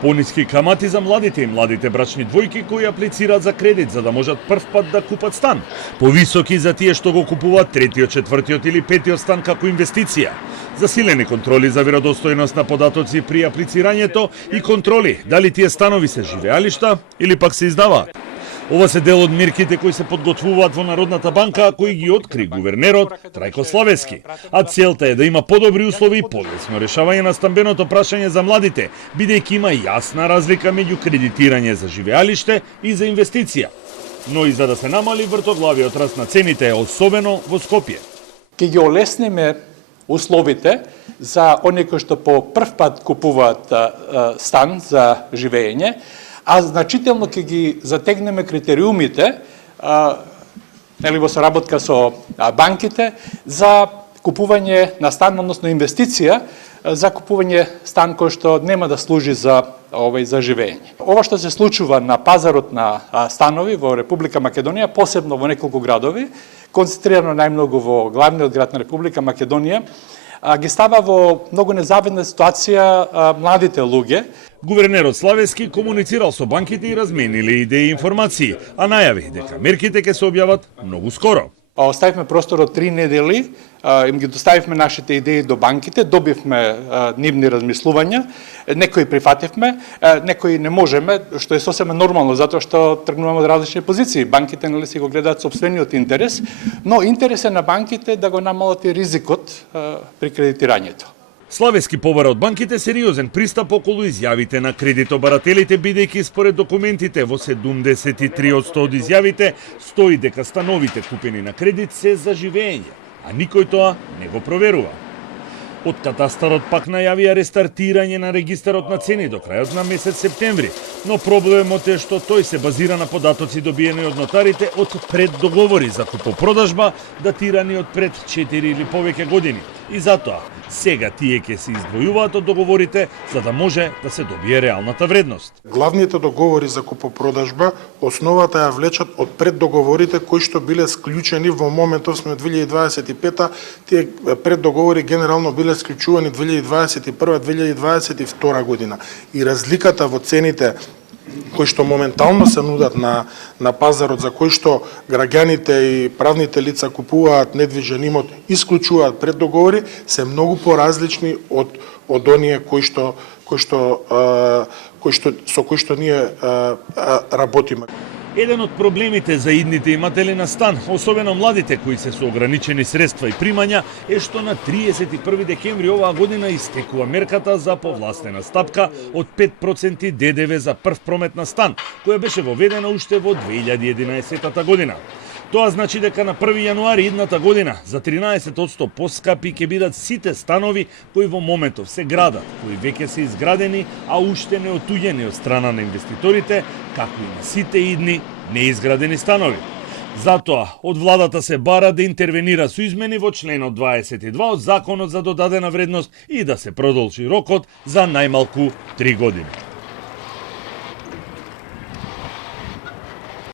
Пониски камати за младите и младите брачни двојки кои аплицираат за кредит за да можат прв пат да купат стан. Повисоки за тие што го купуваат третиот, четвртиот или петиот стан како инвестиција. Засилени контроли за веродостојност на податоци при аплицирањето и контроли дали тие станови се живеалишта или пак се издаваат. Ова се дел од мерките кои се подготвуваат во Народната банка, кои ги откри гувернерот Трајко Славески. А целта е да има подобри услови и полесно решавање на стамбеното прашање за младите, бидејќи има јасна разлика меѓу кредитирање за живеалиште и за инвестиција. Но и за да се намали вртоглавиот раст на цените, особено во Скопје. Ке ги олесниме условите за оние кои што по прв пат купуваат стан за живење, а значително ќе ги затегнеме критериумите во соработка со банките за купување на стан, односно инвестиција за купување стан кој што нема да служи за живење. Ова што се случува на пазарот на станови во Република Македонија, посебно во неколку градови, концентрирано најмногу во главниот град на Република Македонија, ги става во многу незавидна ситуација младите луѓе. Гувернерот Славески комуницирал со банките и размениле идеи и информации, а најави дека мерките ќе се објават многу скоро. Оставивме простор од 3 недели, им ги доставивме нашите идеи до банките, добивме нивни размислувања, некои прифативме, некои не можеме, што е сосема нормално, затоа што тргнуваме од различни позиции. Банките си го гледаат сопствениот интерес, но интерес е на банките да го намалат и ризикот при кредитирањето. Славески побара од банките сериозен пристап околу изјавите на кредитобарателите, бидејќи според документите во 73% од изјавите стои дека становите купени на кредит се за живење, а никој тоа не го проверува. Од катастарот пак најавија рестартирање на регистарот на цени до крајот на месец септември, но проблемот е што тој се базира на податоци добиени од нотарите од преддоговори за купопродажба датирани од пред 4 или повеќе години. И затоа сега тие ќе се издвојуваат од договорите за да може да се добие реалната вредност. Главните договори за купопродажба основата ја влечат од преддоговорите кои што биле склучени во моментов сме 2025, тие преддоговори генерално биле склучувани 2021-2022 година. И разликата во цените кои што моментално се нудат на пазарот, за кои што граѓаните и правните лица купуваат недвижен имот и склучуваат преддоговори, се многу поразлични од оние со кои што ние работиме. Еден од проблемите за идните иматели на стан, особено младите кои се со ограничени средства и примања, е што на 31 декември оваа година истекува мерката за повластена стапка од 5% ДДВ за прв промет на стан, која беше воведена уште во 2011 година. Тоа значи дека на 1 јануари идната година за 13% поскапи ќе бидат сите станови кои во моментов се градат, кои веќе се изградени, а уште не отуѓени од страна на инвеститорите, како и на сите идни неизградени станови. Затоа, од владата се бара да интервенира со измени во членот 22 од Законот за додадена вредност и да се продолжи рокот за најмалку 3 години.